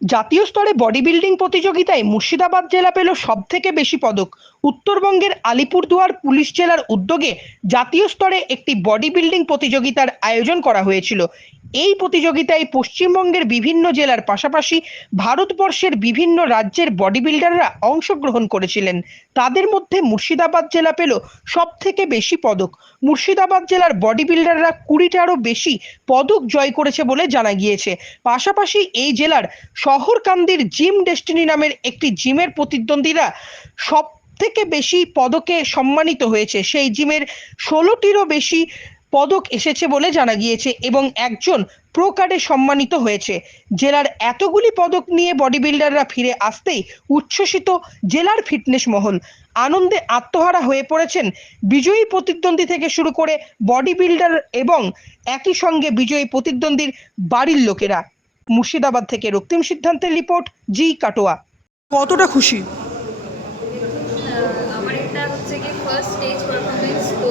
জাতীয় স্তরে body building প্রতিযোগিতায় মুর্শিদাবাদ জেলা পেল সবথেকে বেশি পদক। উত্তরবঙ্গের আলিপুরদুয়ার পুলিশ জেলার উদ্যোগে জাতীয় স্তরে একটি বডি বিল্ডিং প্রতিযোগিতার আয়োজন করা হয়েছিল। এই প্রতিযোগিতায় পশ্চিমবঙ্গের বিভিন্ন জেলার পাশাপাশি ভারতবর্ষের বিভিন্ন রাজ্যের বডি বিল্ডাররা অংশগ্রহণ করেছিলেন। তাদের মধ্যে মুর্শিদাবাদ জেলা পেল সবথেকে বেশি পদক। মুর্শিদাবাদ জেলার বডি বিল্ডাররা 20টারও বেশি পদক জয় করেছে বলে জানা গিয়েছে। পাশাপাশি এই জেলার শহরকান্দির জিম ডেস্টিনি নামের একটি জিমের প্রতিদ্বন্দ্বীরা সব থেকে বেশি পদকে সম্মানিত হয়েছে। সেই জিমের 16টিরও বেশি পদক এসেছে বলে জানা গিয়েছে এবং একজন প্রো কার্ডে সম্মানিত হয়েছে। জেলার এতগুলি পদক নিয়ে বডি বিল্ডাররা ফিরে আসতেই উচ্ছ্বসিত জেলার ফিটনেস মহল। আনন্দে আত্মহারা হয়ে পড়েছেন বিজয়ী প্রতিদ্বন্দ্বী থেকে শুরু করে বডি বিল্ডার এবং একই সঙ্গে বিজয়ী প্রতিদ্বন্দ্বীর বাড়ির লোকেরা। মুর্শিদাবাদ থেকে রক্তিম সিদ্ধান্তের রিপোর্ট, জি কাটোয়া। কতটা খুশি? আমার এটা হচ্ছে কি ফার্স্ট স্টেজ পারফরমেন্স, তো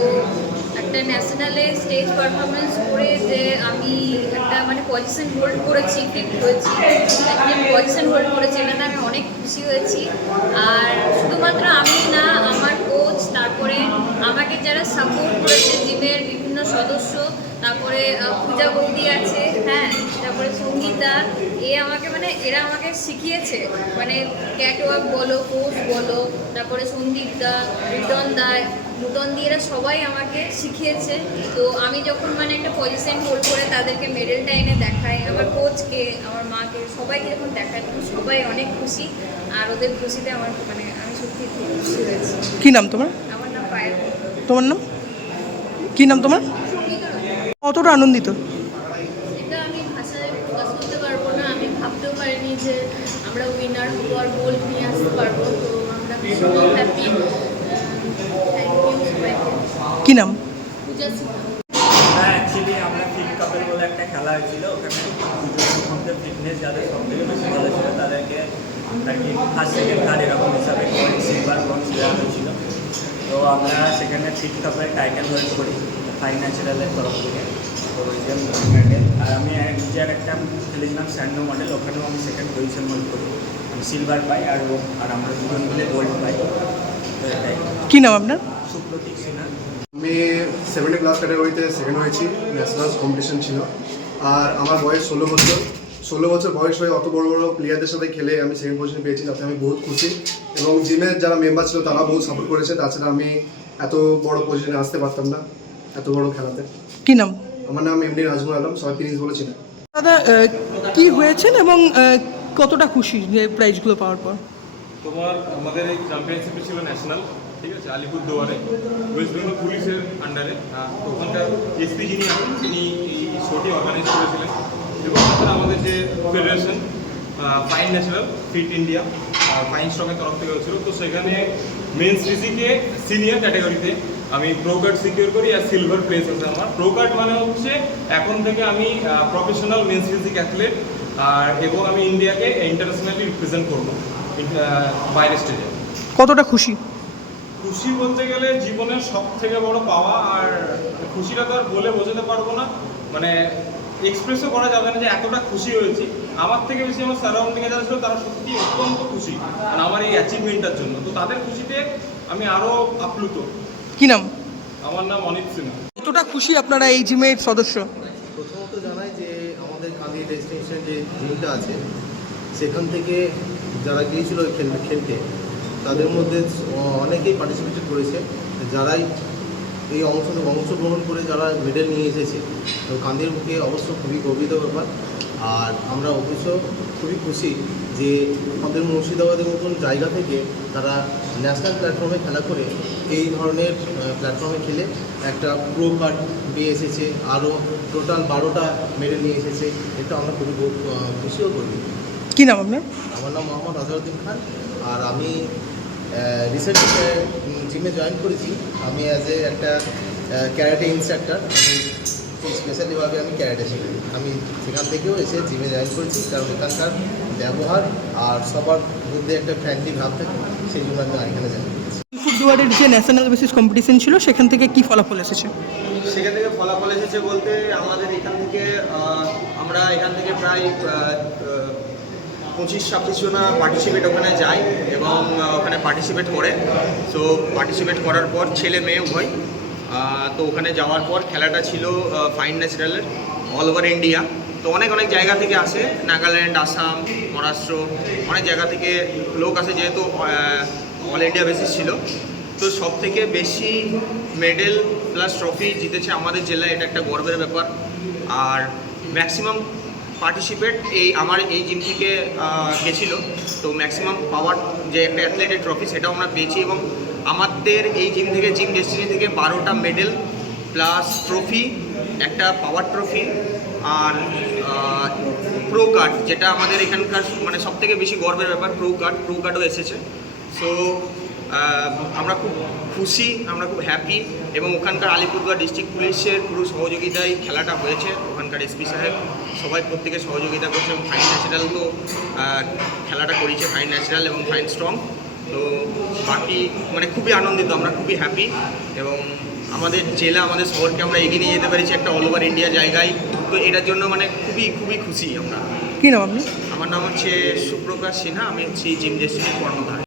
একটা ন্যাশনালে স্টেজ পারফরমেন্স করে যে আমি একটা মানে পজিশন হোল্ড করেছি, ফিফথ হয়েছি, পজিশন হোল্ড করেছি, এটাতে আমি অনেক খুশি হয়েছি। আর শুধুমাত্র আমি না, আমার কোচ, তারপরে আমাকে যারা সাপোর্ট করেছে জিমের বিভিন্ন সদস্য, তারপরে পূজা বৌদি আছে, হ্যাঁ, তারপরে সঙ্গীতা, এরা আমাকে শিখিয়েছে, মানে ক্যাটওয়াক বলো, কোচ বলো, তারপরে সন্দীপ দা, নূতন দি, এরা সবাই আমাকে শিখিয়েছে। তো আমি যখন মানে একটা পজিশন হোল্ড করে তাদেরকে মেডেলটা এনে দেখাই, আমার কোচকে, আমার মাকে, সবাইকে যখন দেখাই তখন সবাই অনেক খুশি। আর ওদের খুশিতে আমার আমি সত্যি খুব খুশি হয়েছি। কি নাম তোমার? আমার নাম পায়েল। তোমার নাম কি? নাম তোমার? কতটা আনন্দিত? এটা আমি ভাষায় প্রকাশ করতে পারবো না। আমি ভাবতেও পারিনি যে আমরা উইনার হবো আর গোল্ড নিয়ে আসতে পারবো। তো আমরা ভীষণ হ্যাপি। থ্যাংক ইউ সবাইকে। কি নাম? পূজা সিনহা। অ্যাকচুয়ালি আমরা ফিট কাপের বলে একটা খেলা হয়েছিল, ওখানে দুজনের মধ্যে ফিটনেস যাদের সব থেকে বেশি ভালো ছিল তাদেরকে আর কি ফার্স্ট সেকেন্ড থার্ড এরকম হিসাবে সিলভার ব্রোঞ্জ দেওয়া হয়েছিল। তো আমরা সেখানে ফিট কাপের টাইটেল হোল্ড করি ফাইন ন্যাচারালের তরফ থেকে। তো ওই যে মেডেল, আর আমি নিজের একটা খেলেছিলাম স্যান্ডো মডেল, ওখানেও আমি সেকেন্ড পজিশন হোল্ড করি, আমি সিলভার পাই আর আমরা দুজন মিলে গোল্ড পাই। তো এটাই। কি নাম আপনার? সুপ্রতীক সিনহা। আমি 70 প্লাস ক্যাটাগরিতে সেকেন্ড হয়েছি, ন্যাশনাল কম্পিটিশন ছিল। আর আমার বয়স 16 বছর বয়স হয়ে অত বড় বড় প্লেয়ারদের সাথে খেলে আমি সেকেন্ড পজিশন পেয়েছি, তাতে আমি বহুত খুশি। এবং জিমের যারা মেম্বার ছিল তারা বহুত সাপোর্ট করেছে, তাছাড়া আমি এত বড় পজিশনে আসতে পারতাম না এত বড় খেলাতে। কি নাম? আমার নাম এমডি নাজমুল আলম, সবাই প্রিন্স বলেছিলেন। দাদা, কি হয়েছেন এবং কতটা খুশি যে প্রাইজগুলো পাওয়ার পর? আমাদের এই চ্যাম্পিয়নশিপে ছিল ন্যাশনাল, ঠিক আছে, আলিপুরদুয়ারে, ওয়েস্ট বেঙ্গল পুলিশের আন্ডারে। ওখানকার এসপি যিনি আছেন তিনি এই শোটি অর্গানাইজ করেছিলেন। এবং তাছাড়া আমাদের যে federation fine national fit India fine স্ট্রকের তরফ থেকে হয়েছিল। তো সেখানে মেন্স ফিজিকে সিনিয়র ক্যাটাগরিতে আমি প্রো কার্ড সিকিউর করি আর সিলভার প্লেস আছে আমার। প্রো কার্ড মানে হচ্ছে এখন থেকে আমি প্রফেশনাল মেন্স ফিজিক অ্যাথলেট, আর এবং আমি ইন্ডিয়াকে ইন্টারন্যাশনালি রিপ্রেজেন্ট করবো বাইরের স্টেজে। কতটা খুশি? খুশি বলতে গেলে জীবনের সব থেকে বড় পাওয়া, আর খুশিটা তো আর বলে বোঝাতে পারবো না, মানে এক্সপ্রেসও করা যাবে না যে এতটা খুশি হয়েছি। আমার থেকে বেশি আমার সারাউন্ডিংয়ে যারা ছিল তারা সত্যি অত্যন্ত খুশি আর আমার এই অ্যাচিভমেন্টটার জন্য। তো তাদের খুশিতে আমি আরও আপ্লুত। কি নাম? আমার নাম অনিত সিনহা। কতটা খুশি আপনারা এই জিমের সদস্য? প্রথমত জানাই যে আমাদের কান্দি ডেস্টিনেশন যে জিমটা আছে সেখান থেকে যারা গিয়েছিল খেলতে তাদের মধ্যে অনেকেই পার্টিসিপেট করেছে, যারাই এই অংশগ্রহণ করে যারা মেডেল নিয়ে এসেছে। তো কান্দির মুখে অবশ্য খুবই গর্বিত ব্যাপার। আর আমরা অবশ্য খুবই খুশি যে আমাদের মুর্শিদাবাদের মতন জায়গা থেকে তারা ন্যাশনাল প্ল্যাটফর্মে খেলা করে এই ধরনের প্ল্যাটফর্মে খেলে একটা প্রো কার্ড নিয়ে এসেছে, আরও টোটাল 12টা মেডেল নিয়ে এসেছে। এটা আমরা খুবই খুশিও করি। কি নাম আপনার? আমার নাম মোহাম্মদ আজহারউদ্দিন খান, আর আমি রিসেন্টলি জিমে জয়েন করেছি। আমি অ্যাজ একটা ক্যারাটে ইনস্ট্রাক্টর, আমি স্পেশালিভাবে আমি ক্যারাটে শিখি। আমি সেখান থেকেও এসে জিমে জয়েন করেছি, কারণ এখানকার ব্যবহার আর সবার মধ্যে একটা ফ্রেন্ডলি ভাব থাকে, সেই জন্য আমি এখানে জয়েন করেছি। আলিপুরদুয়ারের যে ন্যাশনাল বেসিস কম্পিটিশন ছিল সেখান থেকে কি ফলাফল এসেছে? সেখান থেকে ফলাফল এসেছে বলতে আমরা এখান থেকে প্রায় 25-26 জনা পার্টিসিপেট ওখানে যায় এবং ওখানে পার্টিসিপেট করে। সো পার্টিসিপেট করার পর ছেলে মেয়ে উভয়। তো ওখানে যাওয়ার পর খেলাটা ছিল ফাইন ন্যাচারালের অল ওভার ইন্ডিয়া। তো অনেক জায়গা থেকে আসে, নাগাল্যান্ড, আসাম, মহারাষ্ট্র, অনেক জায়গা থেকে লোক আসে, যেহেতু অল ইন্ডিয়া বেসিস ছিল। তো সব থেকে বেশি মেডেল প্লাস ট্রফি জিতেছে আমাদের জেলায়, এটা একটা গর্বের ব্যাপার। আর ম্যাক্সিমাম পার্টিসিপেট আমার এই জিম থেকে গেছিলো। তো ম্যাক্সিমাম পাওয়ার যে একটা অ্যাথলেটের ট্রফি সেটাও আমরা পেয়েছি, এবং আমাদের এই জিম থেকে, জিম ডেস্টিনি থেকে 12টা মেডেল প্লাস ট্রফি, একটা পাওয়ার ট্রফি আর প্রো কার্ড, যেটা আমাদের এখানকার মানে সবথেকে বেশি গর্বের ব্যাপার, প্রো কার্ডও এসেছে। সো আমরা খুব খুশি, আমরা খুব হ্যাপি, এবং ওখানকার আলিপুরদুয়ার ডিস্ট্রিক্ট পুলিশের পুরো সহযোগিতায় খেলাটা হয়েছে। ওখানকার এসপি সাহেব সবাই প্রত্যেকে সহযোগিতা করছে, এবং ফাইন ন্যাচারাল তো খেলাটা করেছে, ফাইন ন্যাচারাল এবং ফাইন স্ট্রং। তো বাকি মানে খুবই আনন্দিত, আমরা খুবই হ্যাপি, এবং আমাদের জেলা, আমাদের শহরকে আমরা এগিয়ে নিয়ে যেতে পেরেছি একটা অল ওভার ইন্ডিয়া জায়গায়। তো এটার জন্য মানে খুবই খুশি আমরা। কি নাম আপনি? আমার নাম হচ্ছে সুপ্রকাশ সিনহা, আমি হচ্ছি জিম ডেস্টিনির কর্ণধার।